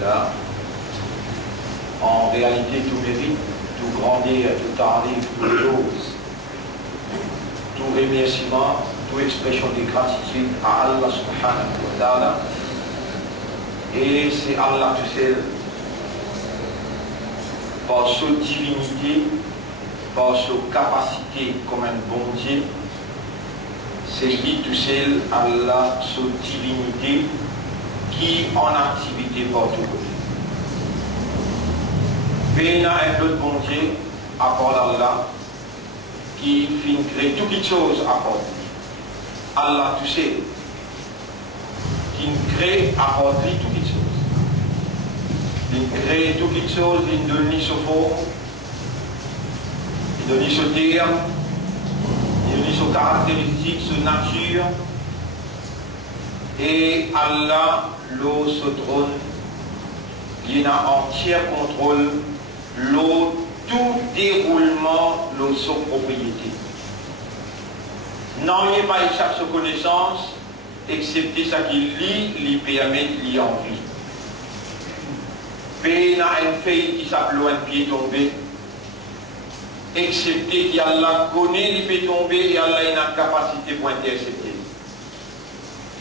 billah. En réalité, tout mérite, tout grandeur, tout tarif, toute chose, tout remerciement, toute expression de gratitude à Allah subhanahu wa ta'ala. Et c'est Allah tout seul, par sa divinité, par sa capacité comme un bon Dieu, c'est lui tout seul, Allah, sa divinité, qui en activité partout. Mais il y a un autre bon Dieu, à part Allah, qui finit créer toutes les choses à part lui. Allah tout seul, qui crée à part lui toutes les choses. Il crée toutes les choses, il donne sa forme, il donne sa terme, il donne sa caractéristique, sa nature. Et Allah, l'eau, ce trône, il a entier contrôle, l'eau, tout déroulement, l'eau, sa propriété. Non, il n'y a pas échappé sa connaissance, excepté ça qu'il lit, lui permet de lire en vie. Puis il y a une feuille qui s'appelle un pied tombé, excepté qu'Allah connaît les pieds tombés et Allah a une capacité pour intercepter.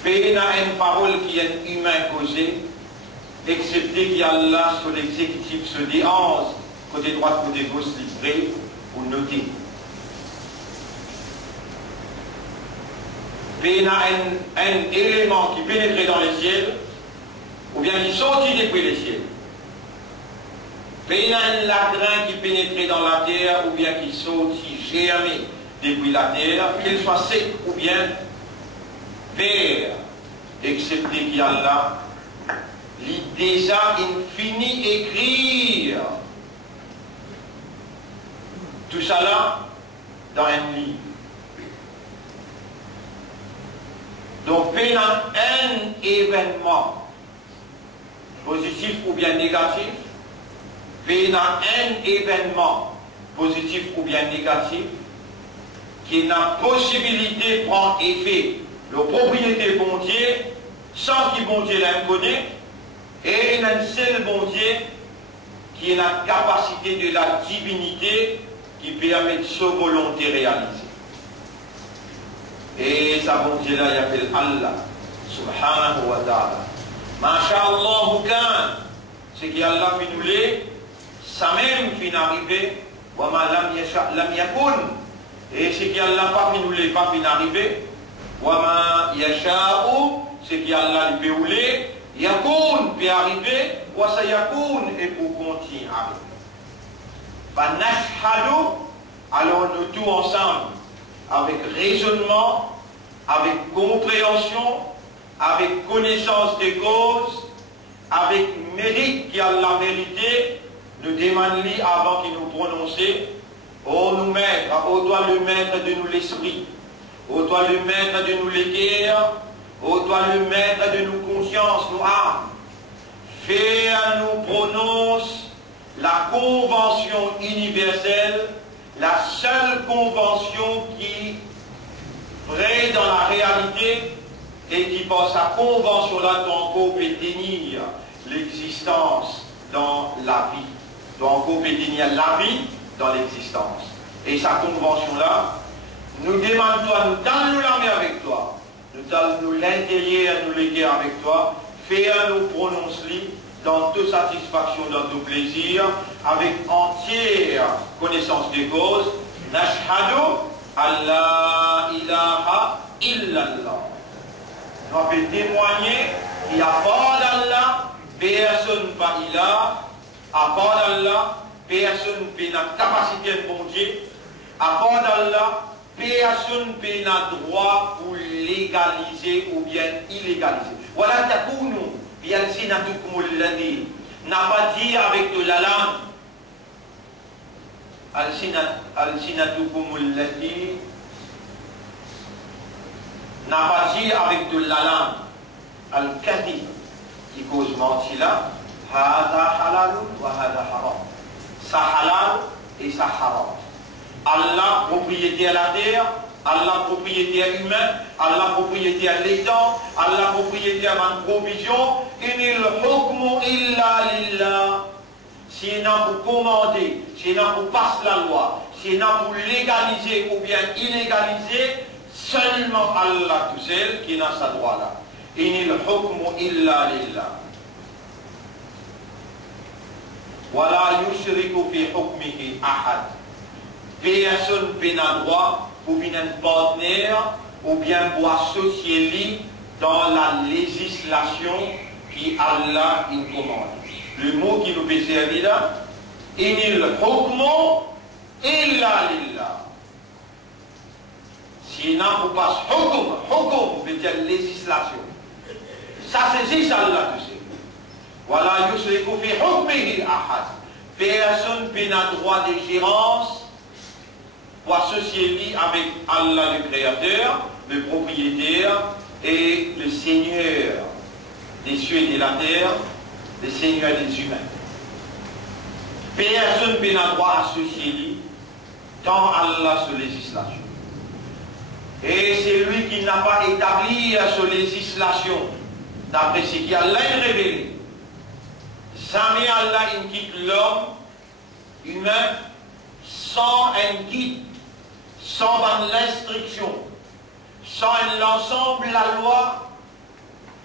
Puis il y a une parole qui est humain causé, excepté qu'Allah sur l'exécutif se déhanse, côté droit, côté gauche, livré, pour noter. Puis il y a un élément qui pénétrait dans les ciels, ou bien qui sortit depuis les ciels. Puis il y a un lagrin qui pénétrait dans la terre, ou bien qui sortit germé depuis la terre, qu'il soit sec ou bien vert, excepté qu'il y a là, il déjà infini écrire tout ça là dans un livre. Donc, il y a un événement positif ou bien négatif, il y a un événement positif ou bien négatif qui a la possibilité de prendre effet la propriété bon Dieu sans que bon Dieu la connaît, et il y a un seul bon Dieu qui a la capacité de la divinité qui permet de sa volonté réaliser. Et ça bon Dieu là, il appelle Allah subhanahu wa ta'ala. Masha'Allah kan, c'est qu'Allah fait nous les, ça même fait arriver, wa ma lam yasha lam yakun. Et c'est qu'Allah pas fait nous les, pas fait arriver. Wama yasha'u, c'est qu'Allah lui peut rouler, yakun peut arriver, wa sa yakun et pour continuer à arriver. Fa nashhadu, alors nous tous ensemble, avec raisonnement, avec compréhension, avec connaissance des causes, avec mérite qu'Allah mérité, nous demandons avant qu'il nous prononce, ô nous maître, ô toi le maître de nous l'esprit. Ô toi le maître de nous l'équerre, ô toi le maître de nos consciences, nos âmes, fais à nous prononce la convention universelle, la seule convention qui vraie dans la réalité et qui par sa convention là doit peut détenir l'existence dans la vie, doit peut détenir la vie dans l'existence. Et sa convention là, nous demandons toi, nous donnons la main avec toi, nous donnons l'intérieur, nous l'équerre avec toi, fais-en nous prononcer dans toute satisfaction, dans tout plaisir, avec entière connaissance des causes, nashhadu Allah ilaha illallah. Nous avons témoigner qu'il n'y a pas d'Allah, personne pas ilah, à part d'Allah, personne n'a capacité de bon Dieu, à part d'Allah, personne n'a droit pour légaliser ou bien illégaliser. Voilà takounou, bien sinatukum alladhi, n'a pas dit avec de la langue. Al-sinatukum alladhi, n'a pas dit avec de la langue. Al-kadhib, qui cause mentir là, hada halalun wa hada haram. Ça halal et ça haram. Allah propriété à la terre, Allah propriété à l'humain, Allah propriété à l'étang, Allah propriété à ma provision. Inil hukmu illa si on a pour commander, si on a pour passer la loi, si on a pour légaliser ou bien illégaliser, seulement Allah tout seul qui a sa droit là. Inil hukmu illa lillah. Wala yushriku fi hukmihi ahad. Personne n'a droit pour venir un partenaire ou bien pour associer dans la législation qui Allah il commande. Le mot qui nous peut servir là, inil hukmu illa lillah. Si on a pour passer hukum veut dire législation. Ça c'est juste Allah tout seul. Voilà, yushriku fi hukmihi ahad. Personne n'a droit de gérance pour associer avec Allah le Créateur, le propriétaire et le Seigneur des cieux et de la terre, le Seigneur des humains. Personne n'a droit à associer dans Allah sur législation. Et c'est lui qui n'a pas établi sur législation d'après ce qu'Allah a révélé. Jamais Allah ne quitte l'homme humain sans un guide, sans une restriction, sans l'ensemble de la loi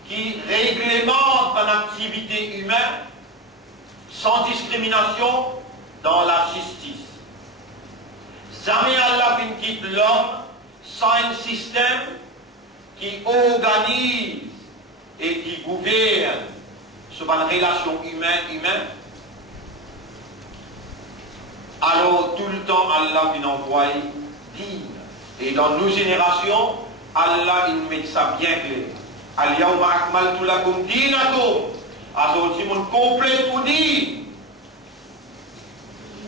qui réglemente une activité humaine sans discrimination dans la justice. Jamais Allah ne quitte l'homme sans un système qui organise et qui gouverne sur une relation humaine. Alors tout le temps Allah vient envoyer digne. Et dans nos générations, Allah il met ça bien clair. Al-yawma akmaltu lakum dinakum. Alors si on complète pour dire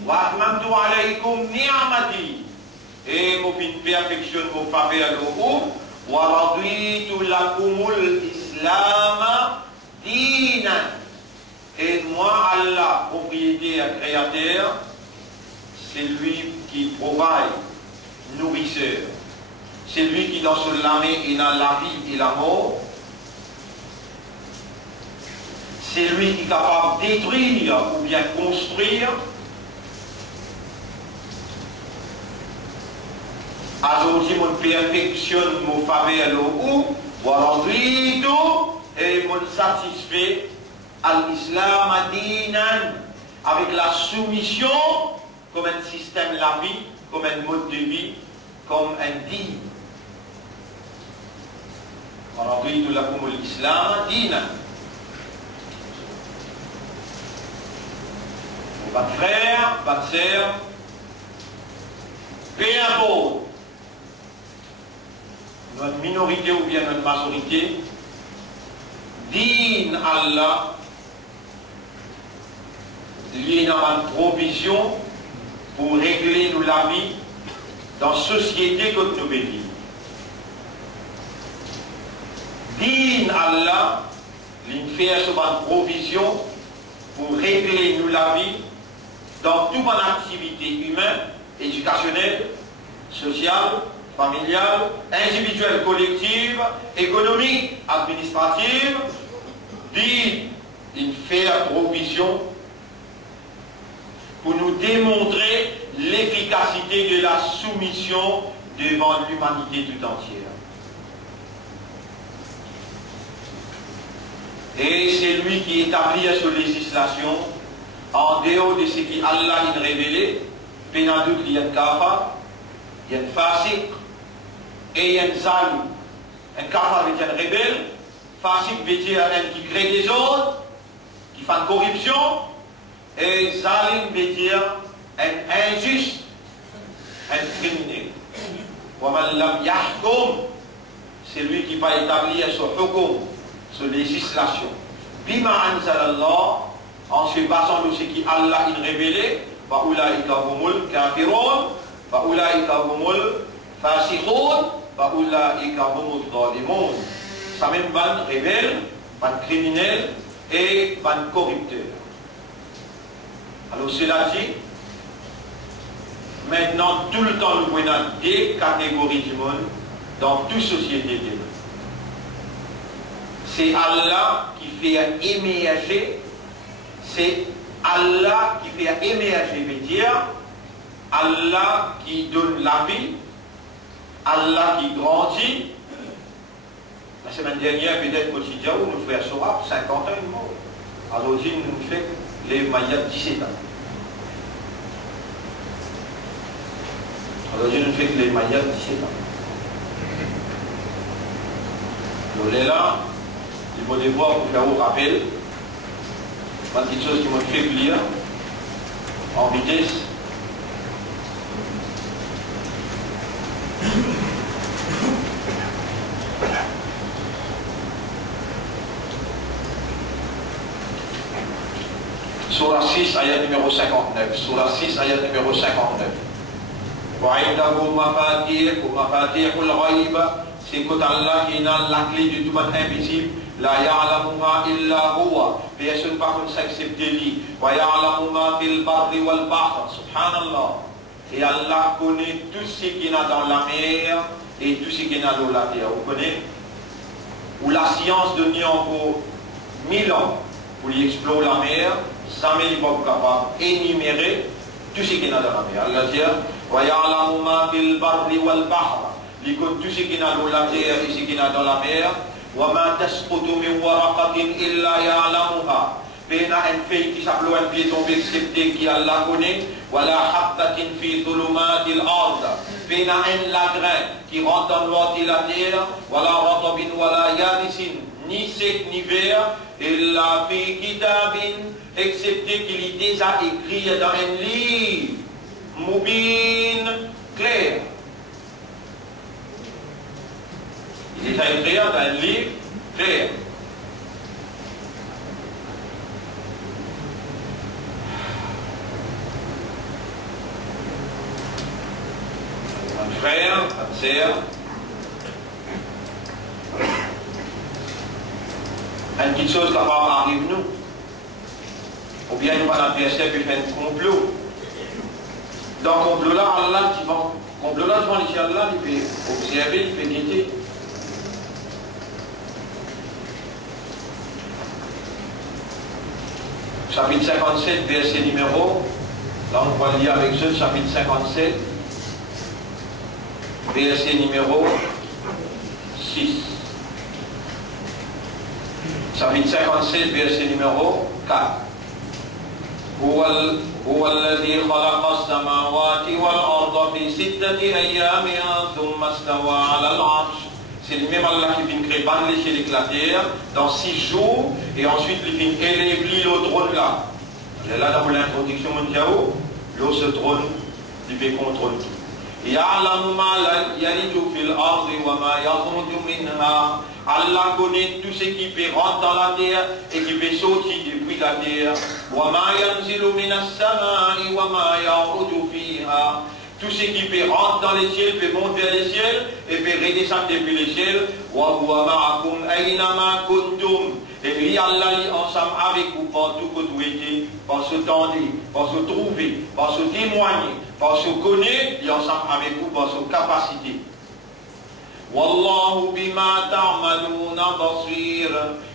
wa atmamtu alaykum ni'mati. Et mon fin perfectionne vos faveurs à l'eau. Wa raditu lakumul islam dinan. Et moi, Allah, propriétaire, créateur, c'est lui qui provide, nourrisseur. C'est lui qui, dans son l'armée, il a la vie et la mort. C'est lui qui est capable de détruire ou bien construire. Aujourd'hui, mon perfectionne mon faveur l'eau, et mon satisfait à l'islam dinan, avec la soumission comme un système de la vie, comme un mode de vie, comme un dîme. ورضيت لكم الإسلام دينا. Votre frère, votre sœur, peu importe notre minorité ou bien notre majorité, din Allah, lié dans une provision pour régler nous la vie dans la société que nous vivons. Din Allah, il fait une provision pour régler nous la vie dans toute une activité humaine, éducationnelle, sociale, familiale, individuelle, collective, économique, administrative. Din, il fait une provision pour nous démontrer l'efficacité de la soumission devant l'humanité tout entière. Et c'est lui qui établit sa législation en dehors de ce qu'Allah a révélé. Pendant doute, il y a un kafar, il y a un fasik et il y a un zalim. Un kafar veut dire un rebelle, fasik veut dire un qui crée des autres, qui fait une corruption, et zalim veut dire un injuste, un criminel. وَمَنْ لَمْ يَحْكُمْ, c'est lui qui va établir son hukum, sur législation. Bima anzalallah, en se basant sur ce qu'Allah a révélé, فَأُولَٰئِكَ هُمُ الْكَافِرُونَ فَأُولَٰئِكَ هُمُ الْفَاسِقُونَ فَأُولَٰئِكَ هُمُ الظَّالِمُونَ. Ça même ban rebelle, ban criminel et ban corrupteur. Alors cela dit, maintenant tout le temps nous voyons des catégories du monde dans toute société de nous. C'est Allah qui fait émerger ces Allah qui fait émerger métier, Allah qui donne la vie, Allah qui grandit. La semaine dernière, peut-être qu'au Tidjaou, nous frères Sorab, 50 ans, ils morts. À l'origine, nous fait les Mayas 17 ans. À l'origine, nous fait les Mayas 17 ans. Nous sommes là, il faut devoir pour faire un rappel. Une petite chose qui m'a fait lire en vitesse. Surah 6, ayat numéro 59. Surah 6, ayat numéro 59. وعنده مفاتيح الغيب, c'est que Allah qui a la clé du tout invisible. La ya'lamuha illa huwa, personne par contre s'accepte lui. Wa ya'lamu ma fil barri wal bahr, subhanallah. Et Allah connaît tout ce qu'il y a dans la mer et tout ce qu'il y a dans la terre. Vous connaissez? Où la science donne encore 1000 ans pour y explorer la mer, jamais il va pas capable d'énumérer tout ce qu'il y a dans la mer. Allah dit wa ya'lamu ma fil barri wal bahr. Il connaît tout ce qu'il y a dans la terre et ce qu'il y a dans la mer. وَمَا تَسْقُطُ مِنْ وَرَقَةٍ إِلَّا يَعْلَمُهَا. Pena un feuille qui s'appelle un pied tombé excepté qui Allah connaît. وَلَا حَبَّةٍ فِي ظُلُمَاتِ الْأَرْضِ. Pena un lagrin qui rentre dans l'eau de la terre. وَلَا رَطَبٍ وَلَا يَابِسٍ. Ni sec ni vert. إِلَّا فِي كِتَابٍ. Excepté qu'il est déjà écrit dans un livre. مُبِينٌ, clair. Il est écrit dans un livre clair. Un frère, une sœur, une petite chose là arrive nous. Ou bien nous allons adversaire puis faire un complot. Dans le complot là, Allah qui va. Complot là, devant les Allah, il fait observer, il fait guetter. Chapitre 57, verset numéro, là on va lire avec ce chapitre 57, verset numéro 6. Chapitre 57, verset numéro 4. هو الذي خلق السماوات والأرض في 6 أيام ثم استوى على العرش. C'est le même Allah qui vient créer l'échelle de la terre dans 6 jours et ensuite il vient élever le trône là. Là dans l'introduction mondiale, l'eau se trône, il fait contrôle tout. يَعْلَمُ مَا يَلِجُ فِي الْأَرْضِ وَمَا يَخْرُجُ مِنْهَا. Allah connaît tout ce qui peut rentrer dans la terre et qui peut sortir depuis la terre. وَمَا يَنْزِلُ مِنَ السَّمَاءِ وَمَا يَعْرُجُ فِيهَا. Tout ce qui peut rentrer dans les ciels peut monter vers les ciels et peut redescendre depuis les ciels. Et lui, Allah est ensemble avec vous partout que vous êtes, parce que tendez, parce que trouvez, parce que témoignez, parce que connaissez, il est ensemble avec vous par sa capacité. Wallahu bima ta'maluna basir.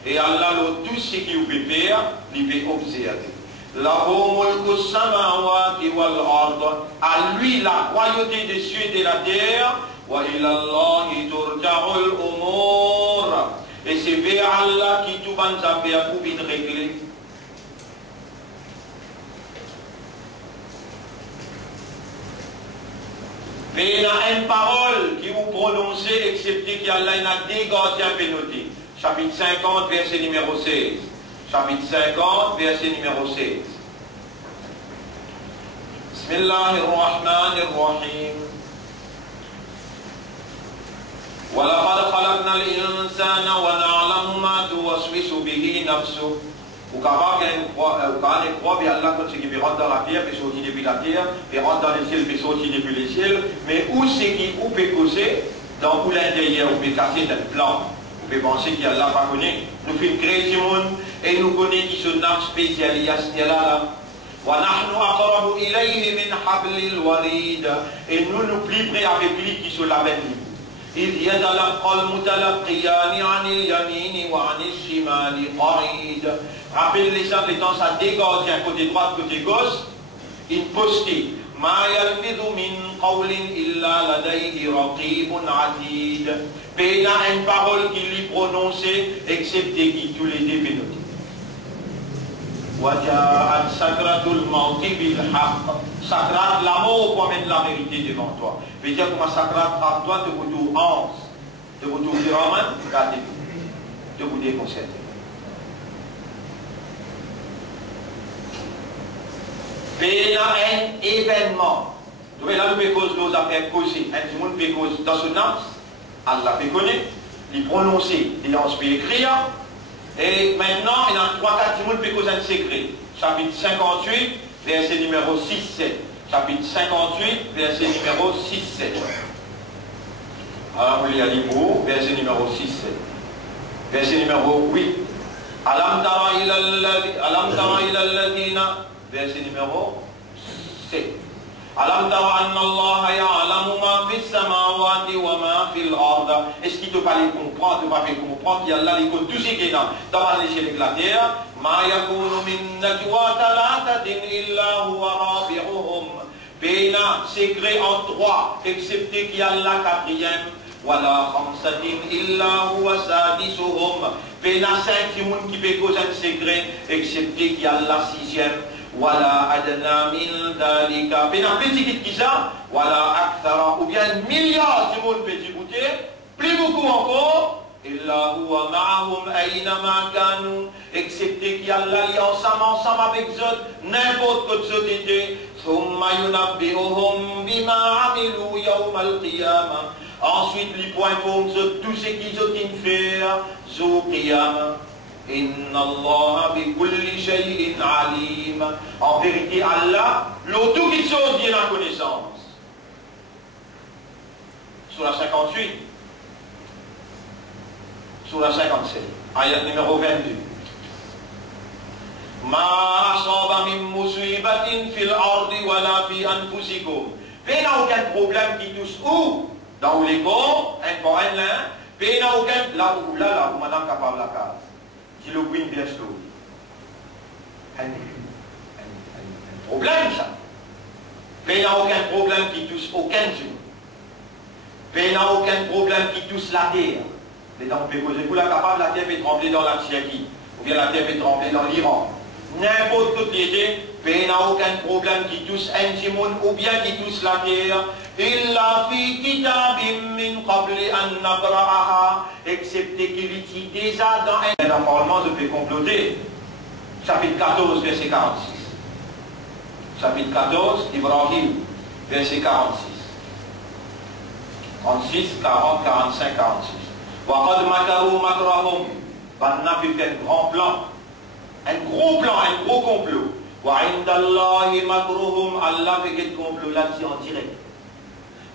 Et Allah, tout ce qui vous peut faire, il peut observer. À lui la royauté des cieux et de la terre. Et c'est vers Allah qui tout va nous faire pour bien régler. Mais il y a une parole qui vous prononcez, excepté qu'il y a des gardiens pénotés. Chapitre 50, verset numéro 16. Chapitre 50, verset numéro 16. Bismillahirrahmanirrahim. وَلَقَدْ خَلَقْنَا الْإِنسَانَ وَنَعْلَمُ مَا تُوَسْوِسُ بِهِ نَفْسُهُ. Vous allez croire bien Allah quand c'est qui rentre dans la terre, puis sortir depuis la terre, puis rentre dans les ciels, puis sortir depuis les ciels. Mais où c'est qui, où peut causer, dans où l'intérieur, où peut casser dans le plan. Vous pouvez penser qu'il y a Allah pas connaît. Nous faisons créer du monde et nous connaissons qui sont notre spécialistes là. Et nous nous plus près avec lui qui sont la même. إذ يتلقى المتلقيان عن اليمين وعن الشمال قعيد. Rappelez ça, les temps ça dégage côté droit, côté gauche, une postée. ما يلفظ من قول إلا لديه رقيب عتيد. Péna une parole qui lui prononcée, excepté qui tous les dévénotés. وجاءت سكرة الموت بالحق. Sakrat, la mort pour mettre la vérité devant toi. Veut dire comment sakrat à toi te vous ans, te vous dire roman, te vous déconcerter. Péna un événement. Vous voyez là, nous pouvons causer nos affaires causées. Un monde peut causer dans son âme, Allah peut connaître, il prononcer, il en peut écrire. Et maintenant, il y a 3-4 monde peut causer un secret. Chapitre 58, verset numéro 6-7. Chapitre 58, verset numéro 6-7. Alors, vous lisez à l'Ibou, verset numéro 6-7. Verset numéro 8. Alam tara ila alladhina, verset numéro 7. Alam tara anna Allah ya'lamu ma fi samawati wa ma fi al-ard. Est-ce qu'il te paraît comprendre, te paraît comprendre qu'il y a là les comptes tout ce qui est dans l'échelle de la terre. Ma yakunu min najwa thalathatin illa huwa rabi'uhum. Péna, secret en 3, excepté qu'il y a la 4e. Wala khamsatin illa huwa sadisuhum. Péna 5 monde qui peut causer un secret, excepté qu'il y a la 6e. Wala adna min dalika. Péna petit qui ça, wala akthara, ou bien 1 milliard de monde petit goûter, plus beaucoup encore. Illa huwa ma'ahum aynama kanu, excepté qu'il y a l'alliance ensemble avec eux, n'importe quelle société. Thumma yunabbi'uhum bima amilu yawm al-qiyamah. Ensuite, les points informent tout ce qu'ils ont fait, au qiyamah. Inna Allah bi kulli shay'in alim. En vérité, Allah, tout qui chose vient en connaissance. Sur la 58. Sur la 57, ayat numéro 22. Ma asaba min musibatin fil ardi wala fi anfusikum. Il n'y a aucun problème qui touche où? Dans les corps, un corps, un lin. Il n'y a aucun, là où madame capable la case. Si le win bien slow. Un problème ça. Il n'y a aucun problème qui touche aucun jour. Il n'y a aucun problème qui touche la terre. Les dents peuvent causer pour la capable, la terre peut trembler dans la Tchéquie, ou bien la terre peut trembler dans l'Iran. N'importe quelle idée, il n'y a aucun problème qui touche un timoun ou bien qui touche la terre. Illa fi kitabim min qabli an nabra'aha, excepté qu'il est déjà dans un. Normalement, je peux comploter. Chapitre 14, verset 46. Chapitre 14, Ibrahim, verset 46. 36, 40, 45, 46. وَقَدْ مَكَرُوا مَكْرَهُمْ. Banna peut faire un grand plan, un gros complot. وَعِنْدَ اللَّهِ مَكْرُهُمْ. Allah fait quel complot là-dessus en direct.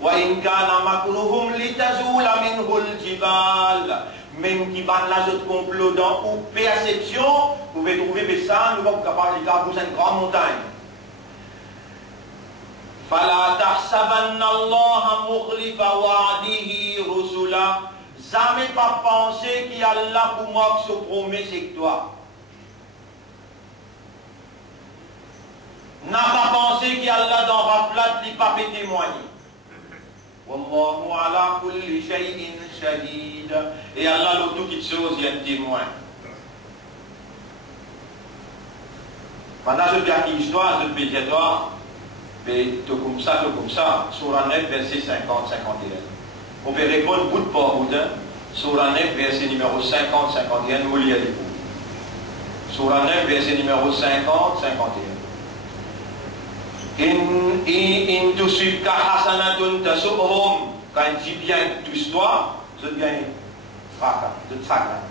وَإِنْ كَانَ مَكْرُهُمْ لِتَزُولَ مِنْهُ الْجِبَالِ. Même qui banne là autre complot dans ou perception, vous pouvez trouver ça, nous sommes capables de faire une grande montagne. فَلَا تَحْسَبَنَّ اللَّهَ مُخْلِفَ وَعْدِهِ رُسُلًا. Jamais pas penser qu'il y a là pour moi qui se promet c'est que toi. N'a pas pensé qu'il y a là dans Raflat qui pas fait témoigner. Wallahu ala kulli shay'in shahid. Et Allah le tout qui chose il y a un témoin. Maintenant je dis à l'histoire, je peux dire toi, mais tout comme ça, Surah 9, verset 50-51. On peut répondre bout par bout, Surah 9, verset numéro 50-51, nous lisons les bouts. Surah 9, verset numéro 50-51. In tusibka hasanatun tasu'hum. Quand il dit bien touche-toi, je deviens fracas, je te fracas.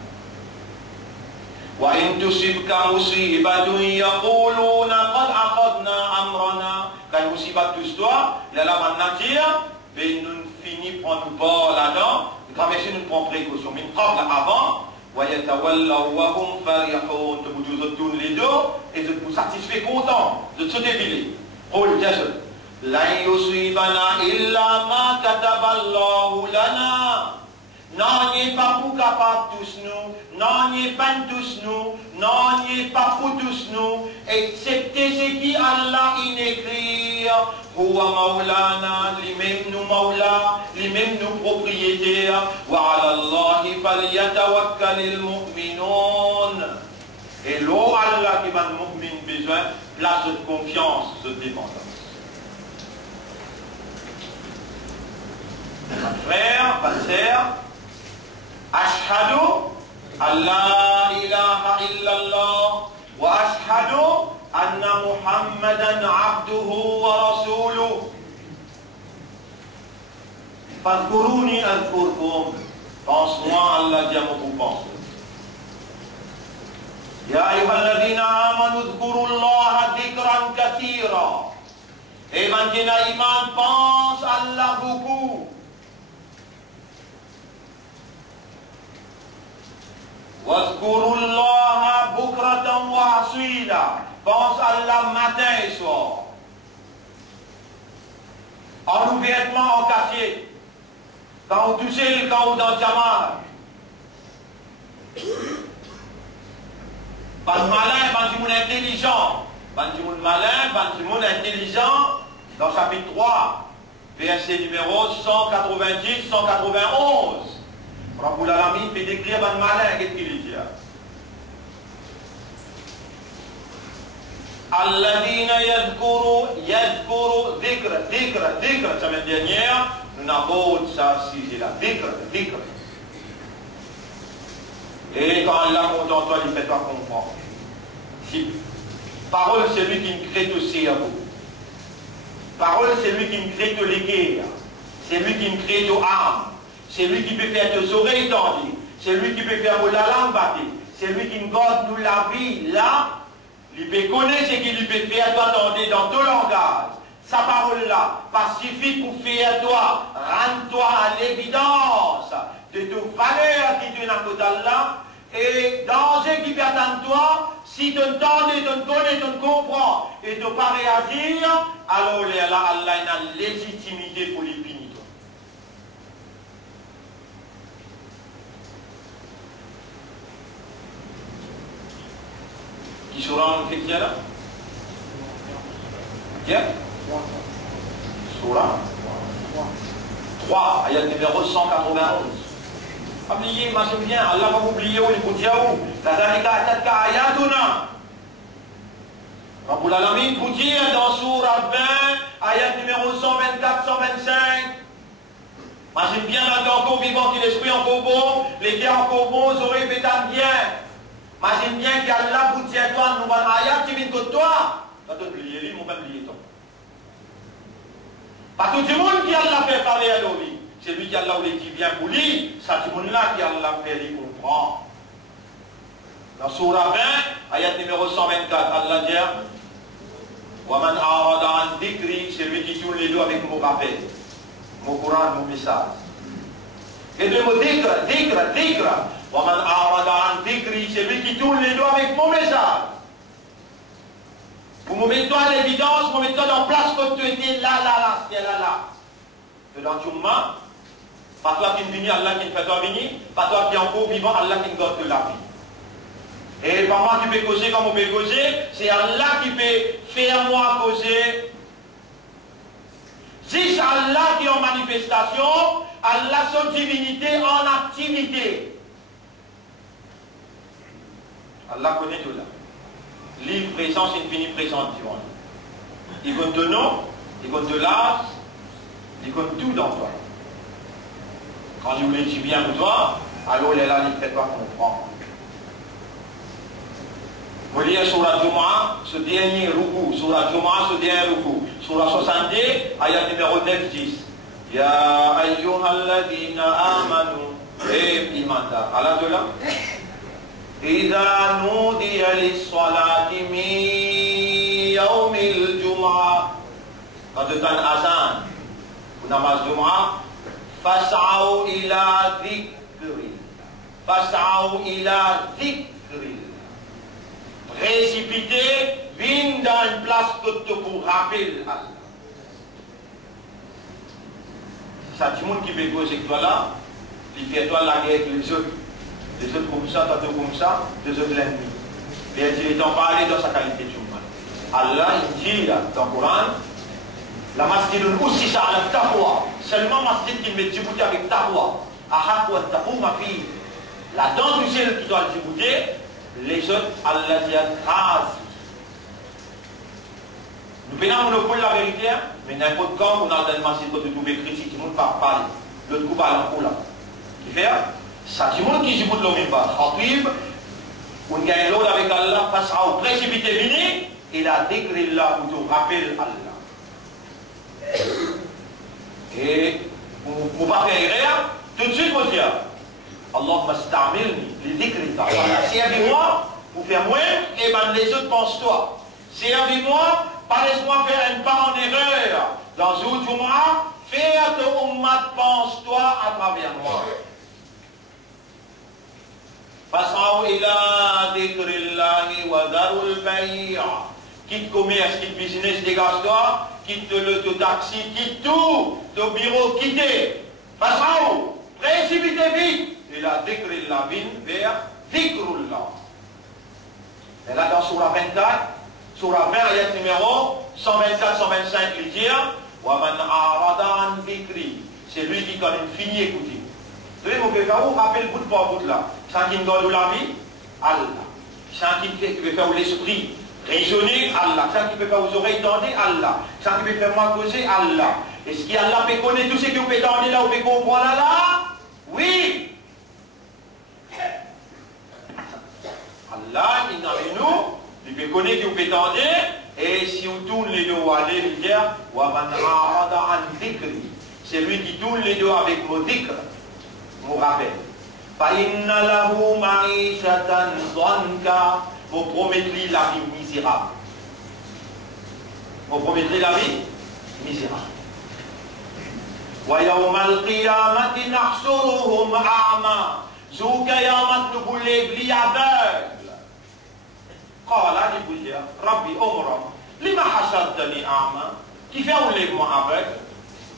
Wa in tusibka musibatun yaquluna qad aqadna amrana. Quand musibat touche-toi, il y a la nature, mais nous finissons par nous bord là-dedans, traverser nous prend précaution, mais nous prend là avant, وَيَتَوَلَّوْا وَهُمْ فَرِحُونَ. Vous tournez les dos et vous satisfait content de se débiler. Oh le jazz. lan yusibana illa ma kataballahu lana. Non, n'y est pas pour capable tous nous, non, n'y est pas tous nous, non, n'y est pas pour tous nous, excepté ce qui Allah in écrit. Huwa maulana, lui-même nous maula, lui-même nous propriétaire, wa ala Allahi falyatawakkalil mu'minun. Et l'eau Allah qui va nous mu'min besoin, place de confiance, de dépendance. Ma frère, ma sœur, ashhadu an la ilaha illallah wa ashhadu anna Muhammadan abduhu wa rasuluh. Fadhkuruni adhkurkum. Pense-moi, Allah dit à mon pense. Ya ayyuhalladhina amanu dhkurullaha dhikran kathira. Et maintenant, iman pense Allah beaucoup. Wazkurullaha bukratan wa asila. Pense Allah matin et soir. En ouvertement, en quartier. Quand on touche, quand on dans le jamal. Pas de malin, pas de monde intelligent. Pas de monde malin, pas de monde intelligent. Dans le chapitre 3, verset numéro 190, 191. Rabbul Alamin fait décrire un malin, qu'est-ce qu'il dit? Alladina yadhkuru dhikr, la semaine dernière, nous avons ça, c'est la dhikr. Et quand Allah monte en toi, il fait toi comprendre. Si parole, c'est lui qui me crée tout cerveau. Parole, c'est lui qui me crée tout les guerres. C'est lui qui me crée tout âme. C'est lui qui peut faire tes oreilles tendues. C'est lui qui peut faire la langue battue. C'est lui qui nous garde nous la vie là. Il peut connaître ce qu'il peut faire toi tendre dans tout langage. Sa parole là, pacifique pour faire toi, rendre-toi à l'évidence de toute valeur qui te n'a côté là. Et dans ce qui perd toi, si tu entends, tu connais, tu comprends et tu ne pas réagir, alors là, Allah a une légitimité pour les punir. Qui surah on fait qu'il y a là? Bien? Surah 3, ayat numéro 191. Oubliez, moi j'aime bien, Allah va oublier où il faut dire où. La zalika atatka ayatuna. Rabbul Alamin vous dire dans Surah 20, ayat numéro 124, 125. Moi j'aime bien la corps vivant qui l'esprit en corbeau, les cœurs en corbeau, aux oreilles pétales bien. Moi j'aime bien qu'Allah vous dire toi, nous allons ayat, tu viens de toi. Pas tout oublier, lui, mon pas oublier toi. Pas tout le monde qui Allah fait parler à nos vies. C'est lui qui Allah voulait qui vient pour lui, ça tout le monde là qui Allah fait lui comprendre. Dans Surah 20, ayat numéro 124, Allah dit Waman arada an dhikri, c'est lui qui tourne les deux avec mon rappel, mon Coran, mon message. Et le mot dhikr. Waman arada an dhikri, c'est lui qui tourne les deux avec mon message. Pour me mettre toi à l'évidence, pour me mettre toi dans place quand tu étais là, c'est là. Et dans tout le monde, pas toi qui me venir, Allah qui me fait toi venir, pas toi qui est encore vivant, Allah qui me garde de la vie. Et pas moi qui peux causer comme on peut causer, c'est Allah qui peut faire moi causer. Si c'est Allah qui est en manifestation, Allah son divinité en activité. Allah connaît tout là. Livre présent, c'est une finie présente. Il compte de nom, il compte de l'âge, il compte tout dans toi. Quand je voulais dire bien pour toi, alors il est là, il fait toi comprendre. Vous lisez sur la Jumu'ah, ce dernier ruku, sur la Jumu'ah, ce dernier ruku, sur la 70, ayat numéro 9-10. Ya ayyuhalladhina amanu, imanta. Allah de là. إذا نودي للصلاة من يوم الجمعة quand tu as un azan pour namaz Jumu'ah fas'aw ila dhikri précipitez, viens dans une place que tu pour rappeler Allah ça, tout le monde qui veut jouer avec toi là, il fait toi la guerre avec les autres. Les autres comme ça, tantôt comme ça, les autres l'ennemi. Et il n'ont pas allé dans sa qualité de humain. Allah, il dit là, dans le Coran, la masjid aussi ça a la taqwa. Seulement masjid qui met Djibouti avec taqwa. Ahaq wa taqwa ma fille. La dent du ciel qui doit le Djibouti, les autres, Allah dit grâce. Nous prenons monopole la vérité, mais n'importe quand on a dans le masjid quand tout est critique, tout le monde va parler. L'autre coup va l'en là. Qui fait ça, tout le monde qui Djibouti le même pas. Khatib, on gagne l'autre avec Allah face au précipité vini, il a décrit là pour te rappeler Allah. Et pour ne pas faire erreur, tout de suite, vous dire Allahumma sta'amilni, les décrits. Servis-moi pour faire moins, et ben les autres pensent toi. Servis-moi, pas laisse-moi faire une part en erreur. Dans une Jumu'ah, faire que Ummat pense-toi à travers moi. Fas'aw ila dhikrillahi wa darul bay'. Quitte commerce, quitte business, dégage-toi. Quitte le taxi, quitte tout. Ton bureau, quittez. Fas'aw, précipitez vite. Et là, dhikrillah vin vers dhikrullah. Et là, dans Surah 24, Surah 20, ayat numéro 124-125, il dit Waman aradan dhikri. C'est lui qui, quand il finit, écouter. Vous savez, mon père, vous rappelez bout par bout là. Ça qui nous donne la vie, Allah. Ça qui peut faire l'esprit raisonner, Allah. Ça qui peut faire aux oreilles tendées, Allah. Ça qui peut faire moi causer, Allah. Est-ce qu'Allah peut connaître tout ce que vous pouvez tendre là, vous pouvez comprendre là? Oui. Allah, il est avec nous, il peut connaître que vous pouvez tendre, et si on tourne les deux, allez, il dit Waman arada an dhikri. C'est lui qui tourne les deux avec mon dhikr. Mon rappel. Fa'inna lahu ma'ishatan dhanka. Vous promettez la vie misérable. Vous promettez la vie misérable. Wa yawmal qiyamati nahsuruhum a'ma. Zou qiyamat nous voulez bli aveugle. Qala li bouja Rabbi umra. Lima hasartani a'ma. Qui fait enlèvement aveugle.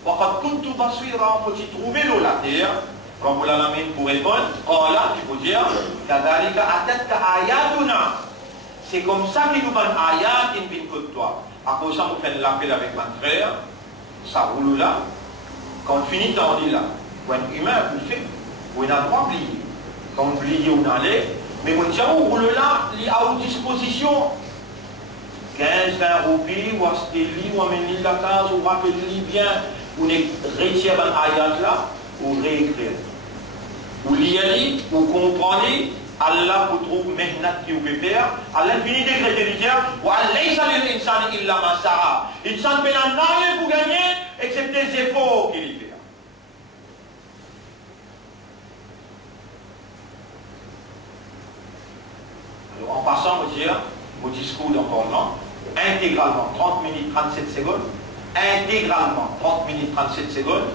Wa qad kuntu basira. Faut-il trouver l'eau la terre. Rabbul Alamin pour répondre, Qala, il faut dire, Kadhalika atatka ayatuna. C'est comme ça qu'il nous donne ayat in bin que toi. À cause de ça, vous faites l'appel avec mon frère, ça roule là. Quand on finit, on dit là, ou un humain, vous faites, ou un endroit oublié. Quand on oublie, on allait, mais on dit, on roule là, il est à votre disposition. 15-20 roupies, ou à Stéli, ou à Ménil la case, ou rappelez-lui bien, ou retire un ayat là, ou réécrire. Ou lire, ou comprendre, Allah vous trouve maintenant qui vous peut faire, à l'infinité chrétienne, ou à l'aïsa l'insan illa ma sa'a. L'insan n'a rien pour gagner, excepté les efforts qu'il fait. Alors en passant, je dire, mon discours dans le Parlement, intégralement 30 minutes 37 secondes, intégralement 30 minutes 37 secondes,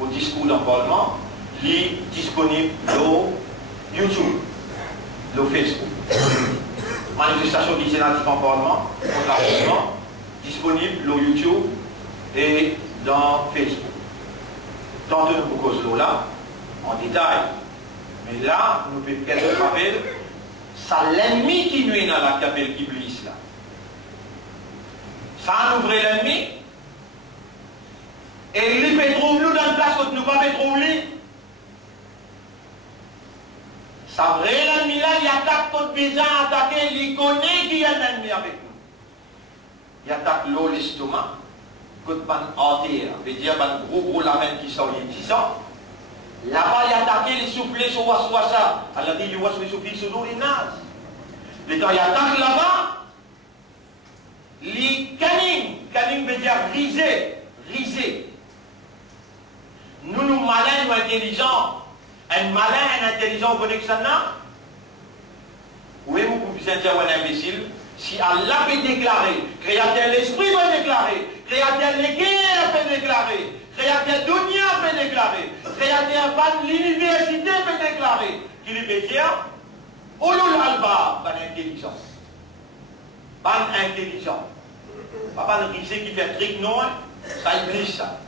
mon discours dans le Parlement, il est disponible sur YouTube, sur Facebook. Manifestation du Sénatif en Parlement, contre disponible sur YouTube et dans Facebook. Tantôt nous causons là, en détail. Mais là, nous pouvons faire le rappel, c'est l'ennemi qui nuit dans la capelle qui blisse là. Ça ouvre l'ennemi. Et il peut trouver nous dans une place que nous ne pouvons pas trouver. Ça vrai l'ennemi là, il attaque tout besoin attaquer, il connaît qu'il y a un ennemi avec nous. Il attaque l'eau, l'estomac, quand on artère, veut dire un gros lamine qui sort, il sort. Là-bas, il attaque, il souffle sur waswasa. Allah dit, il waswasa sur les nas. Le temps, il attaque là-bas, les canines veut dire riser. Nous malins ou intelligents. Un malin, un intelligent, vous connaissez ça, non? Oui, vous pouvez dire un imbécile. Si Allah peut déclarer, créateur l'esprit peut déclarer, créateur les guerres peut déclarer, créateur dunya peut déclarer, créateur de l'université peut déclarer, qu'il peut dire, Ulul Alba, ban intelligent. Ban intelligent. Pas ban risé qui fait trick non, ça iblis ça.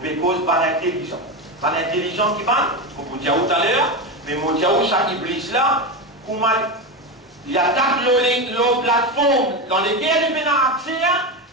Pour cause pas intelligent. Pas intelligent qui va, comme vous dire tout à l'heure, mais vous dire chaque iblis là, comment il attaque les plateformes dans lesquelles il fait accès,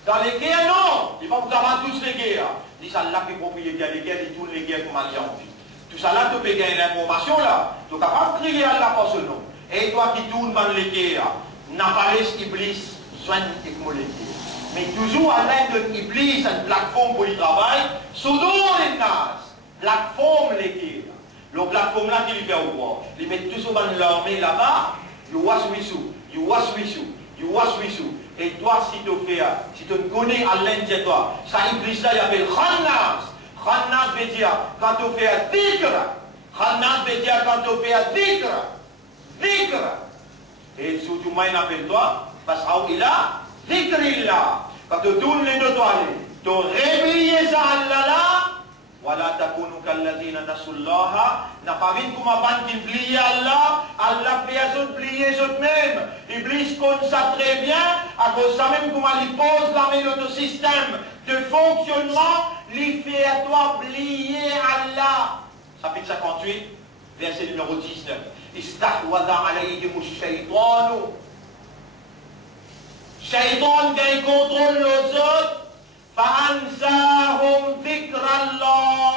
dans lesquelles non, il va vous avoir tous les guerres. Il dit ça là qui est propriétaire des guerres, il tourne les guerres comme il y a envie. Tout ça là, tu peux gagner l'information là, tu es capable de crier à la force non. Et toi qui tournes dans les guerres, n'a pas laissé iblis soigne et molécules. Mais toujours à l'aide de iblis, une plateforme pour le travail, sous les nases, plateforme les guerres. La plateforme là qui lui fait au pouvoir, il met toujours dans l'armée là-bas. You wash with you, you wash with you, you wash with you. Et toi, si tu fais, si tu connais à l'intérieur de toi, ça iblis là, il appelle Khannas. Khannas veut dire quand tu fais un dhikr. Khannas veut dire quand tu fais un dhikr. Dhikr. Et surtout, moi, il appelle toi, parce qu'il a dhikr là. Quand tu tournes les deux toilettes, tu réveilles ça Allah là. Voilà, takunu kalladina nasullaha, n'a pas vu comment ban qui plie Allah, Allah fait à eux plier eux-mêmes. Iblis connaît ça très bien, à cause de ça même comment il pose la main de système de fonctionnement, il fait à toi plier Allah. Chapitre 58, verset numéro 19. Istahwada alayhimu shaytanu. Shaytan qui contrôle les autres. فَأَنْسَاهُمْ ذِكْرَ اللَّهِ.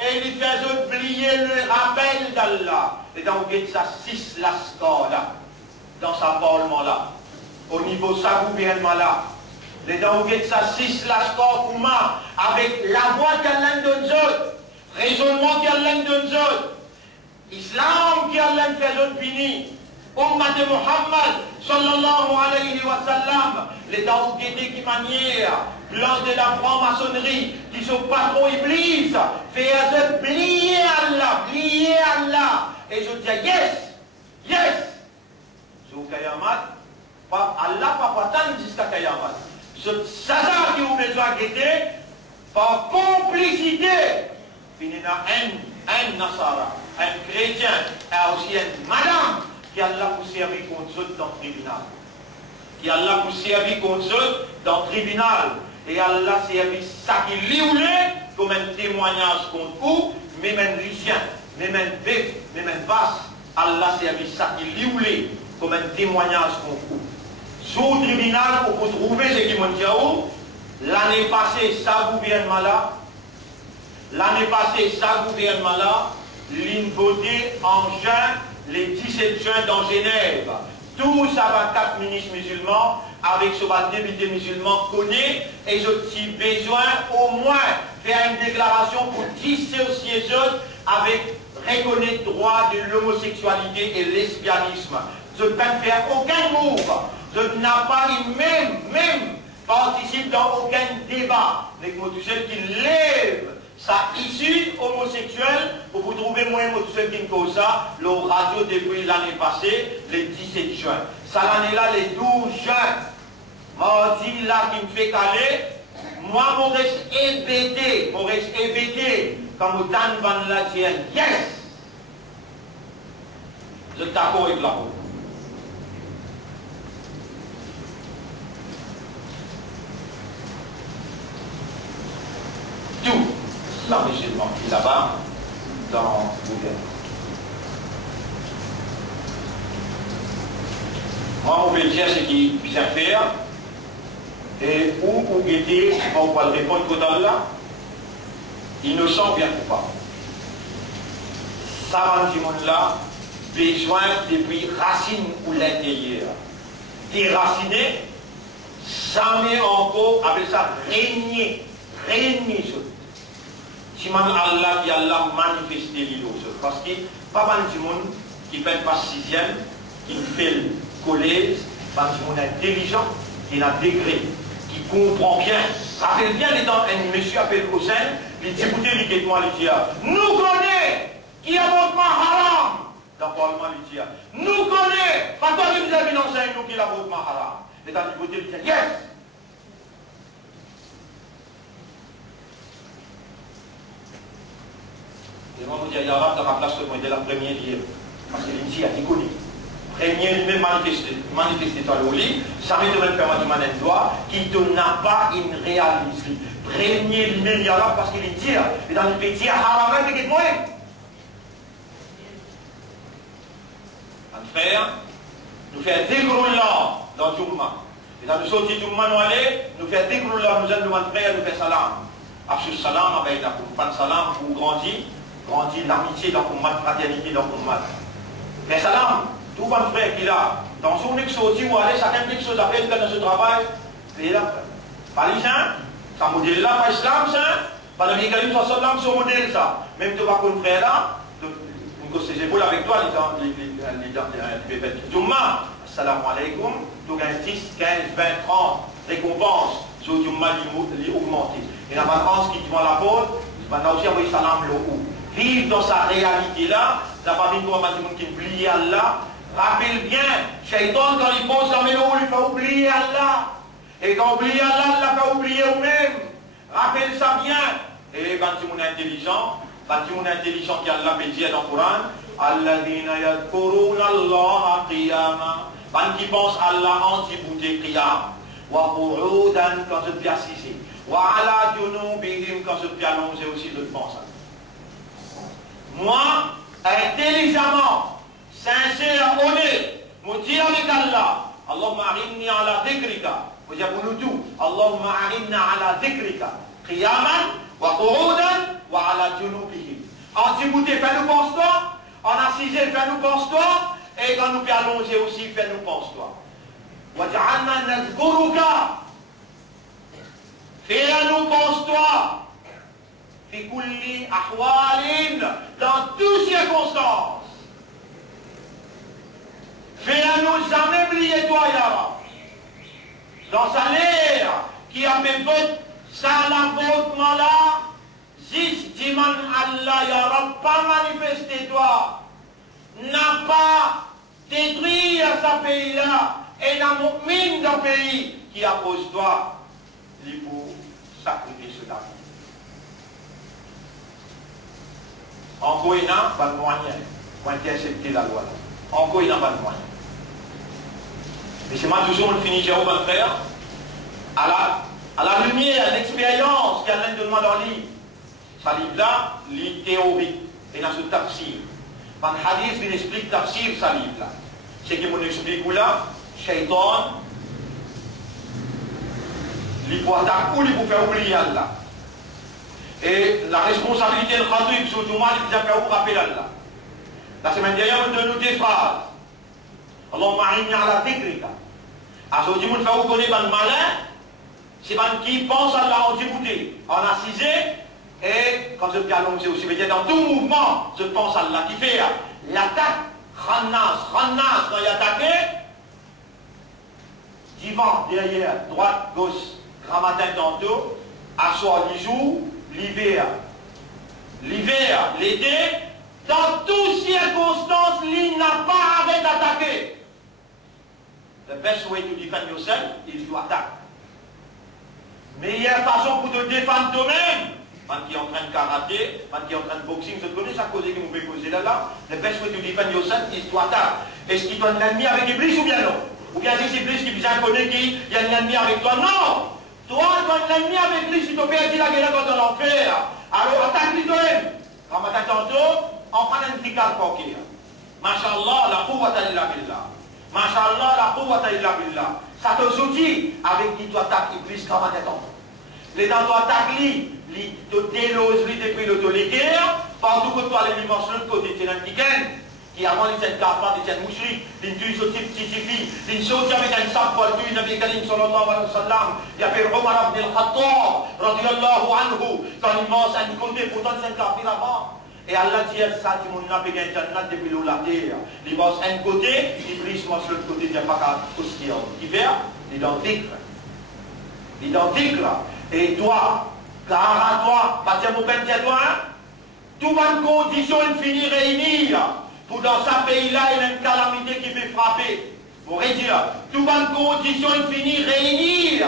Et il fait oublier le rappel d'Allah. Et donc, il y a 6 lascars là, dans sa parlement là, au niveau de sa gouvernement là. Et donc, il y a 6 lascars avec la voix qu'Allah donne autres, raisonnement qu'Allah donne autres, islam qu'Allah fait fini. Ummat de Muhammad, sallallahu alayhi wa sallam, les Daougédés qui manièrent, plan de la franc-maçonnerie, qui sont pas trop iblis, fait à plier Allah, plier Allah. Et je dis, yes, yes. Sur Kayamat, Allah pas tant jusqu'à Kayamat. C'est ça qui vous besoin de guetter, par complicité. Finir un Nasara, un chrétien, et aussi une madame, qui Allah vous servir contre eux dans le tribunal. Qui Allah vous servir contre eux dans le tribunal. Et Allah servit ça qui lioulet comme un témoignage contre vous, même un lucien, même un bœuf, même un basse. Allah servit ça qui lioulet comme un témoignage contre vous. Sous le tribunal, vous pouvez trouver ce qui m'ont dit l'année passée, ça gouvernement là. L'année passée, ça gouvernement là, l'une voté en juin. Les 17 juin dans Genève, tous ça 4 ministres musulmans, avec ce député musulman connaît, et j'ai besoin au moins faire une déclaration pour dissocier eux avec reconnaître le droit de l'homosexualité et lesbianisme. Je ne peux faire aucun move, je n'ai pas même participe dans aucun débat, mais moi tout seul qui lève sa issue homosexuelle, pour vous trouver moins tout seul qui cause ça, le radio depuis l'année passée, le 17 juin. Ça l'année là, le 12 juin, mardi là qui me fait caler, moi, je reste hébété, quand vous t'en van la tienne, yes! Je suis d'accord avec la route. Tout l'islam musulman qui est là-bas, dans le gouvernement. Moi, on veut dire ce qu'il vient faire, et où était, on va répondre que d'Allah, innocent ou bien coupable. Ça rend du monde là, besoin depuis racine ou l'intérieur. Déraciner, ça met encore, avec ça, régner sur. Si Allah qui Allah manifesté l'îlot, parce que pas mal du monde qui ne fait pas 6e, qui fait le collège, pas du monde intelligent, qui a un degré, qui comprend bien. Rappelle bien les temps, un monsieur appelle Hossein, il dit écoutez, il dit moi, il dit nous connaissons qui a l'avortement haram. Dans le parlement, il dit nous connaissons, pas toi qui vous avez l'enseigne, nous qui a l'avortement haram. Et dans le côté, il dit yes. Et moi, je dis, il y a dans la place que moi, de la première livre. Parce que l'INSI a dit connu. Premier, lui-même manifesté toi le lit, ça me devrait faire du manège doigt, qui n'a pas une réalité. régner lui-même là parce qu'il est dire, et dans le petit haram, il est moins. Un frère, nous faisons dhikrullah dans Jumma. Et dans le sorti Jumma, nous faisons dhikrullah, nous allons un frère, nous faisons salam. Afshu salam, avec la fan salam pour grandir l'amitié dans la fraternité dans le mat. Mais salam, tout un frère qui a, dans son sorti où aller, chacun quelque chose à faire dans ce travail, et là, pas les gens, ça modèle là, pas l'islam, ça, pas le mécanisme, ça modèle ça. Même tu vas pour un frère là, c'est beau avec toi, les Jumma, assalamu alaikum, tu gagnes 10, 15, 20, 30 récompenses sur Jumma augmentées. Et la France qui te voit la faute, on a aussi envoyé salam le haut. Vivre dans sa réalité là, ça n'a pas vu comment il qui oublie Allah. Rappelle bien, Shaitan quand il pense dans le haut, il faut oublier Allah. Et quand on oublie Allah, il n'a pas oublié vous-même. Rappelle ça bien. Et quand tu es intelligent, qui Allah peut dire dans le Coran, Alladhina yadhkuruna Allah qiyama. Quand qui pense Allah anti-bouté qiyam. Wa qu'udan quand je te assisé. Wa ala junubihim quand je te allongé aussi je pense. Moi, intelligemment, sincère, honnête, me dire avec Allah, Allahumma arinni ala dhikrika. Vous avez pour nous tout. Allahumma arinna ala dhikrika. Qiyaman wa qu'udan wa ala junubihim. Anti-bouté, fais-nous pense-toi. En assisé, fais-nous pense-toi. Et quand nous allongé aussi, fais-nous pense-toi. Waj'alna nadhkuruka. Fais-nous pense-toi. Fi kulli ahwalin. Dans toutes circonstances. Fais-nous jamais oublier toi, Ya Rab. Dans sa l'air qui a fait vote, ça la vote là. Zis diman Allah, Ya Rab, pas manifesté toi. N'a pas détruit ce pays-là. Et la mu'min d'un pays qui appose toi, il faut sacrifier ce temps. Encore il y a pas de moyen pour intercepter la loi. Encore il y a pas de moyen. Mais c'est moi toujours le finir, Jérôme, mon frère, à la lumière, l'expérience qu'il y a l'un de moi dans le livre. Ce livre-là, livre théorique, et dans ce tafsir. Quand Hadith il explique tafsir, ce livre-là. C'est qu'il m'en explique où là, Shaitan, il faut attaquer ou il faut faire oublier Allah. Et la responsabilité de Khatib, surtout moi, il faut faire rappeler Allah. La semaine dernière, on donne nous des phrases. Allahumma a'inni ala dhikrika. À ce moment où on fait reconnaître le malin, c'est un qui pense à Allah en débouté, en assisé, et quand je peux allonger aussi, mais dans tout mouvement, je pense à Allah qui fait l'attaque, Khannas, quand il attaque, divan, derrière, droite, gauche, grand matin tantôt, à soir du jour, l'hiver, l'été, dans toutes circonstances, il n'a pas arrêté d'attaquer. The best way to defend yourself is to attack. Meilleure façon pour te défendre toi-même, quand qui est en train de karaté, quand qui est en train de boxing, je connais ça cause que vous pouvez poser là. The best way to defend yourself is to attack. Est-ce qu'il doit l'ennemi avec Iblis ou bien non? Ou bien c'est Iblis qui vient connaître qu'il y a un ennemi avec toi? Non! Toi, tu as un ennemi avec lui, si tu perds la guerre dans l'enfer. Alors attaque-lui toi-même. Quand on tantôt, on prend un petit cas pour qui? Masha'Allah, la quwwata illa billah. Masha'Allah, la quwwata illa billah. Ça te soutient avec qui tu attaques Iblis quand on t'entend. Les dents tu attaques lui, te délose lui depuis l'auto-guerre, partout que tu as les dimensions de côté, tu es un week-end, qui avant il s'est capable, il s'est mouchri, il tue ce type de fille, il saute avec un sac pour le Nabi Karim sallallahu alayhi wa sallam, il y avait Omar ibn al-Khattab, radiyallahu anhu, quand il mange à un côté, pourtant c'est un kafir avant. Et Allah dit ça, tu m'en as payé un jannat depuis l'eau la terre. Il mange un côté, Iblis mange l'autre côté, il n'y a pas qu'à aussi en hiver, l'identique. L'identique là. Et toi, car à toi, pas dire mon père, dis-toi, toute bonne condition infinie réunie, pour dans ce pays-là, il y a une calamité qui peut frapper. Vous pourrez dire, toute bonne condition infinie réunie,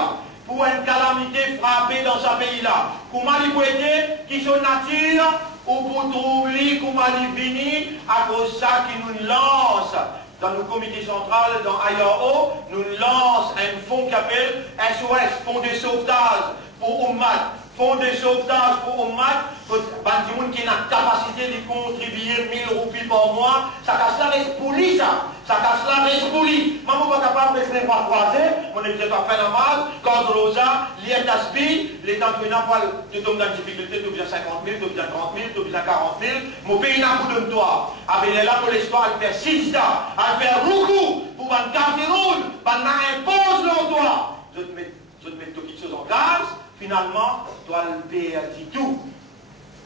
pour une calamité frapper dans ce pays-là. Comment il peut être, qui sont nature, ou pour trouver comment il finit, à cause de ça qui nous lance. Dans le comité central, dans IAO, nous lance un fonds qui s'appelle SOS, Fonds de sauvetage pour Ummat, fonds de sauvetage pour Ommat, pour des gens qui ont la capacité de contribuer 1000 roupies par mois, ça casse la reste pour lui, ça. Ça casse la reste pour lui. Maman pas capable de faire pas croiser, on est déjà fait la mal, quand Rosa, l'IETASBI, les temps que n'a pas de tomber dans la difficulté, tu viens 50 000, tu viens 30 000, tu viens 40 000, mon pays n'a pas de toi. Avec là pour l'histoire, elle fait 6 ans, elle fait beaucoup pour un café roule, elle impose l'emploi. Je te mets quelque chose en gaz, finalement, tu dois le payer tout.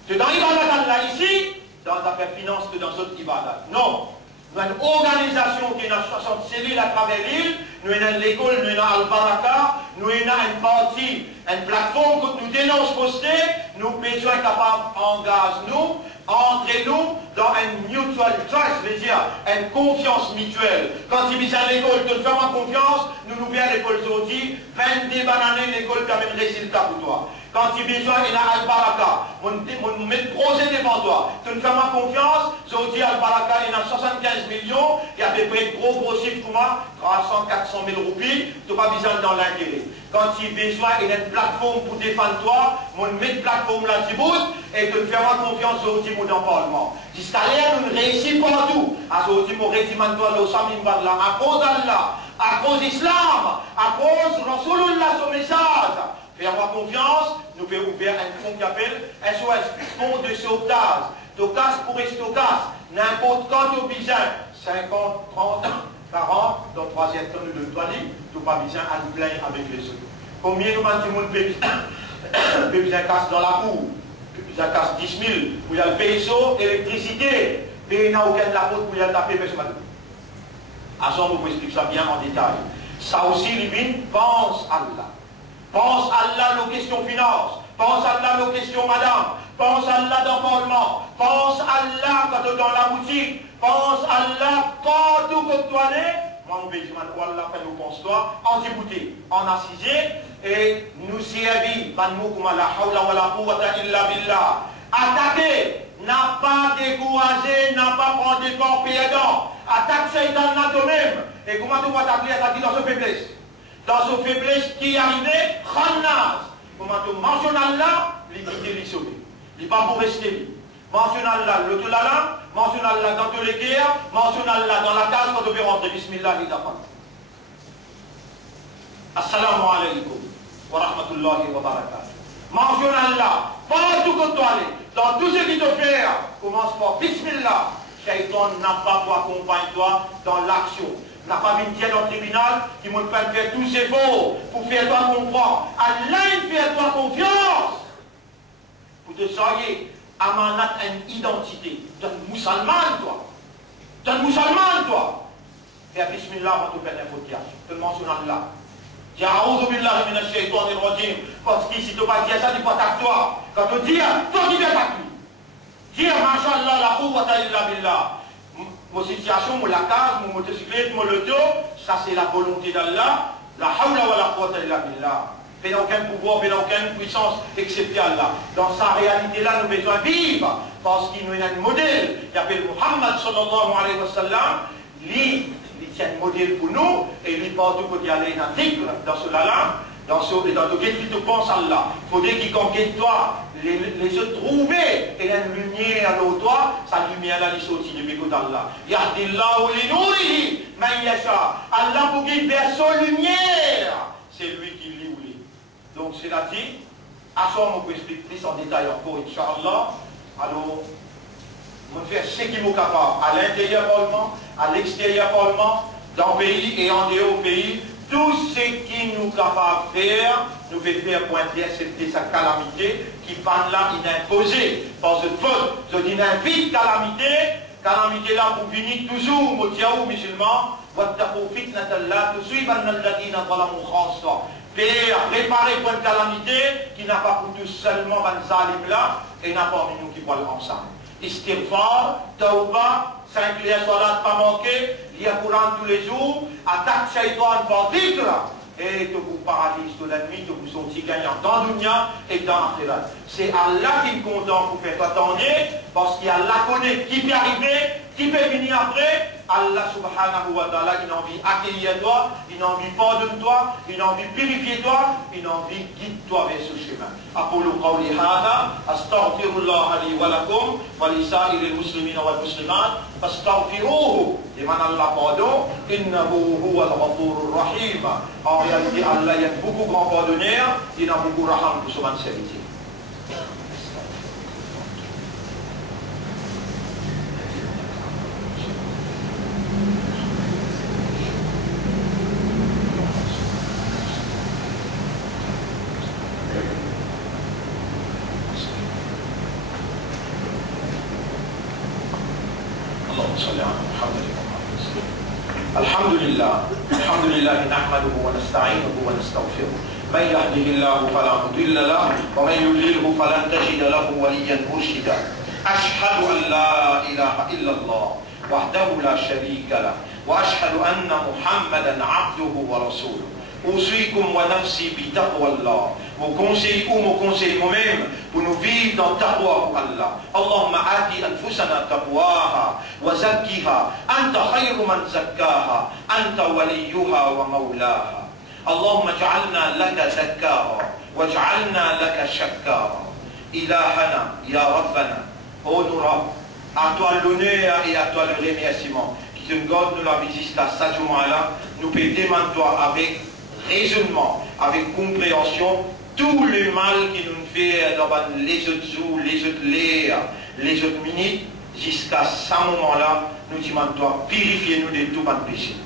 C'est dans l'Ibadat là ici, dans l'affaire finance que dans d'autres Ibadat. Non. Nous avons une organisation qui est dans 60 cellules à travers l'île, nous avons l'école, nous avons Al-Baraka, nous avons une partie, une plateforme que nous dénonçons poster, nous besoin capables d'engager nous, entrer nous dans une mutual trust, c'est-à-dire une confiance mutuelle. Quand il vient à l'école, tu fais ma confiance, nous nous viens à l'école aujourd'hui, 22 bananes, l'école quand même résultat pour toi. Quand il besoin, il y a Al-Baraka. On met le projet devant toi. Tu me fais ma confiance. Aujourd'hui, Al-Baraka, il y a 75 millions. Il y a à peu près de gros chiffres pour moi. 300, 400 000 roupies. Tu n'as pas besoin dans l'intérêt. Quand il besoin, il y a une plateforme pour défendre toi. On met une plateforme là, tu bout. Et tu me fais ma confiance aujourd'hui dans le Parlement. Jusqu'à l'air, nous réussissons partout. Aujourd'hui, mon régiment de toi, à cause d'Allah, à cause d'Islam, à cause de Rasulullah, son message. Fais-moi confiance, nous pouvons ouvrir un fonds qui appelle SOS, fonds de sauvetage. Tocas pour Estocas, n'importe quand tu as besoin, 50, 30, 40, dans le troisième temps, nous devons aller, tu n'as pas besoin à nous plaindre avec les autres. Combien nous avons besoin de casse dans la cour, besoin de casse 10 000, pour y aller payer ça, électricité, mais il n'y a aucun de la faute pour y aller taper, mais c'est mal. À ça, on vous explique ça bien en détail. Ça aussi, Libine, pense à Allah. Pense à Allah nos questions finances. Pense à Allah nos questions madame. Pense à Allah dans le Parlement. Pense à Allah quand tu es dans la boutique. Pense à Allah partout que tu es. Moi, mon béjouman, Allah fait nous pense-toi. En débouté, en assisé. Et nous servis. Attaquer. N'a pas découragé. N'a pas prendre des corps payants. Attaque Satan là toi-même. Et comment tu vas t'appeler attaquer dans ce faiblesse? Dans ce faiblesse qui est arrivée, Khannas. Comment tu mentionnes Allah, il quitte les sauver. Il n'est pas pour rester. Mentionne Allah, le tout là, mentionne Allah dans toutes les guerres, mentionne Allah dans la case quand tu peux rentrer. Bismillah, il t'a Assalamu alaikum wa rahmatullahi wa barakatuh. Mentionne Allah, partout que tu allais, dans tout ce qui te fait, commence par Bismillah. Shaitan n'a pas pour accompagner toi dans l'action. N'a pas une tienne dans le tribunal qui m'a fait faire tous ses faux pour faire toi comprendre. Allah fait toi confiance. Pour te soyez amanat une identité. Tu es musulman toi. Tu es musulman toi. Fais bismillah avant de faire l'infotillage. Tu le mentionnes Allah. Dis a'oudhu billahi minash shaitanir rajim. Parce que si tu ne vas pas dire ça, tu ne vas pas toi. Quand tu dis, toi tu viens t'accueillir. Dis mashallah la quwwata illa billah. Mon situation, mon la case, mon motocyclette, mon loto, ça c'est la volonté d'Allah. La hawla wa la quwwata illa billah. Il n'y a aucun pouvoir, il n'y a aucune puissance excepté Allah. Dans sa réalité-là, nous devons vivre parce qu'il nous a un modèle. Il appelle Muhammad sallallahu alayhi wa sallam. Il tient un modèle pour nous et lui partout pour y aller un article dans cela-là. Dans lequel tu te penses à Allah. Il faudrait qu'il conquiert toi, les autres trouver et la lumière à toi, sa lumière là, il sortit du béco d'Allah. Yahdillahu li nourihi man yasha. Allah pour qu'il vers sa lumière, c'est lui qui lit ou lit. Donc c'est là dit, à ça on peut expliquer plus en détail encore, Inch'Allah. Alors, on va faire ce qu'il est capable, à l'intérieur Parlement, à l'extérieur Parlement, dans le pays et en dehors du pays. Tout ce qui nous est capable de faire, nous fait faire pour intercepter sa calamité qui va là, il est imposé. Parce que je dis invite calamité, calamité là pour finir toujours, mon dieu musulman, préparer pour une calamité qui n'a pas pour tout seulement un zalim là, et n'a pas nous qui parlent ensemble. Istighfar, tawbah, 5 liens salat pas manquer, lire Coran tous les jours, attaque Shaitan par titre, et te vous paralyse de la nuit, te vous sortir gagnant dans Dunya et dans Akhirat. C'est Allah qui est content pour faire attendre, parce qu'il y a la connaît qui peut arriver, Qui peut venir après? Allah subhanahu wa ta'ala, il a envie d'accueillir toi, il a envie de pardonner toi, il a envie de purifier toi, il a envie de guider toi vers ce chemin. أقول قولي هذا أستغفر الله لي ولكم ولسائر المسلمين والمسلمات فاستغفروه لمن الله pardon إنه هو الغفور الرحيم. En réalité, Allah il y a beaucoup de grands pardonneurs, il a beaucoup de raham pour son serviteur. الحمد لله نحمده ونستعينه ونستغفره من يهده الله فلا مضل له ومن يضلله فلن تجد له وليا مرشدا أشهد أن لا إله إلا الله وحده لا شريك له وأشهد أن محمدا عبده ورسوله أوصيكم ونفسي بتقوى الله. Mon conseil ou mon conseil moi-même pour nous vivre dans taqwa pour Allah. Allahumma ati anfusana taqwaha wa zakkiha anta khayru man zakkaha anta waliyuha wa mawlaha. Allahumma ja'alna laka zakkara waj'alna laka shakkara. Ilahana ya Rabbana. Oh nous Rabb, à toi l'honneur et à toi le remerciement. Qui te garde nous la visite à ce moment-là, nous peut demander toi avec raisonnement, avec compréhension, tout le mal qui nous fait dans les autres jours, les autres l'heures, les autres minutes, jusqu'à ce moment-là, nous demandons purifier nous de tout mal péché.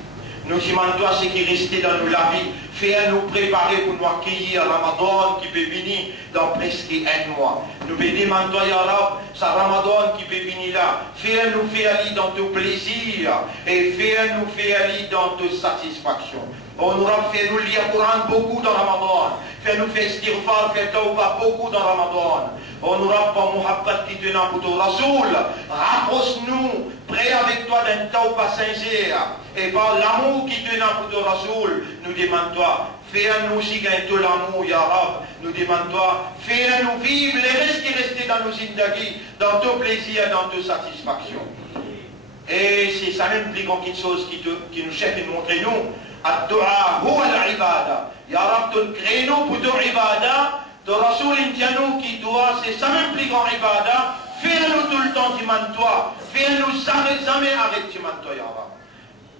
Nous demandons ce qui restait dans nous la vie, faire nous préparer pour nous accueillir Ramadan qui peut venir dans presque un mois. Nous demandons, Ya Rab, ce Ramadan qui peut venir là, faire nous faire aller dans tout plaisir et faire nous faire aller dans toute satisfaction. On nous fait nous lire le Coran beaucoup dans Ramadan. Fait nous faire istighfar, fait tawbah beaucoup dans Ramadan. On nous pas muhabbat qui tenant pour ton Rasoul. Rapproche-nous, prêt avec toi d'un tawbah sincère. Et par l'amour qui tenant pour ton Rasoul, nous demandons-toi, fais-nous aussi gagner tout l'amour, Ya Rab. Nous demandons-toi, fais-nous vivre les restes qui restent dans nos zindagis, dans ton plaisir, dans ta satisfaction. Et c'est ça même plus grande chose qui nous cherche de montrer nous. الدعاء هو العبادة. يا رب تنكرينو بدو عبادة de Rasoul Indiano qui doit, c'est sa même plus grande ibada. Fais-nous tout le temps, dis-moi-toi. Fais-nous jamais avec dis-moi-toi, Ya Rab.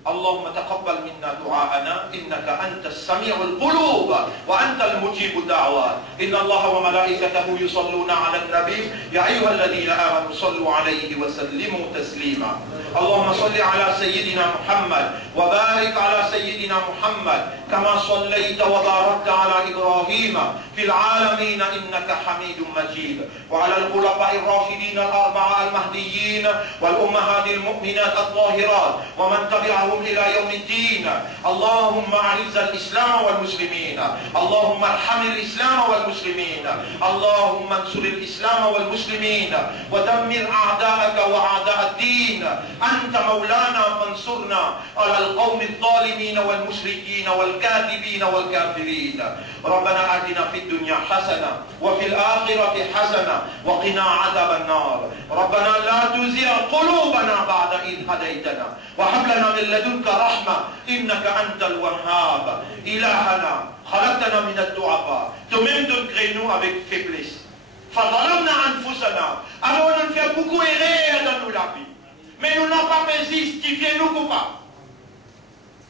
اللهم تقبل منا دعاءنا إنك أنت السميع القلوب وأنت المجيب الدعوات. إن الله وملائكته يصلون على النبي يا أيها الذين آمنوا صلوا عليه وسلموا تسليما. اللهم صل على سيدنا محمد وبارك على سيدنا محمد كما صليت وباركت على إبراهيم في العالمين إنك حميد مجيد. وعلى الخلفاء الراشدين الأربعة المهديين والأمهات المؤمنات الطاهرات ومن تبعهم إلى يوم الدين. اللهم أعز الإسلام والمسلمين. اللهم ارحم الإسلام والمسلمين. اللهم انصر الإسلام والمسلمين ودمر أعداءك وأعداء الدين. أنت مولانا فانصرنا على القوم الظالمين والمشركين والكاذبين والكافرين. ربنا آتنا في الدنيا حسنة وفي الآخرة حسنة وقنا عذاب النار. ربنا لا تزغ قلوبنا بعد إذ هديتنا وهب لنا من لدنك رحمة إنك أنت الوهاب. إلهنا خلقتنا من الضعفاء. Toi-même te crées nous avec faiblesse. فظلمنا أنفسنا. Alors on fait beaucoup erreur dans nos la vie. Mais nous n'avons pas justifié nous coupables.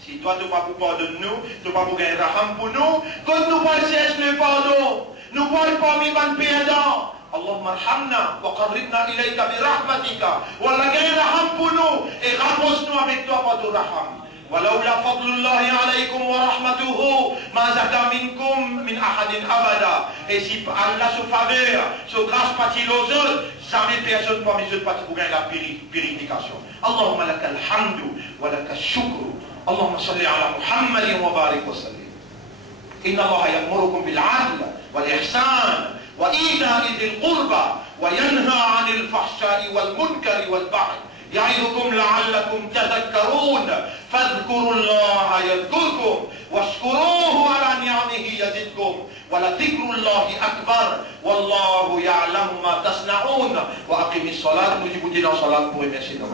Si toi tu n'as pas pour pardonner nous, tu n'as pas pour gagner raham pour nous, quand nous pas chercher le pardon, nous pas parmi les perdants. اللهم ارحمنا وقربنا إليك برحمتك ولا gagner raham pour nous et rapproche-nous avec toi par ton raham. ولولا فضل الله عليكم ورحمته ما زكى منكم من أحد أبدا. Et si Allah se faveur, se grâce partie aux autres, jamais personne parmi les autres parties pour gagner la purification. اللهم لك الحمد ولك الشكر. اللهم صل على محمد وبارك وسلم. إن الله يأمركم بالعدل والإحسان وإيتاء ذي القربى وينهى عن الفحشاء والمنكر والبغي يعظكم لعلكم تذكرون. فاذكروا الله يذكركم واشكروه على نعمه يزدكم ولذكر الله أكبر والله يعلم ما تصنعون. وأقم الصلاة. Nous y vous disons la salat pour remercier nos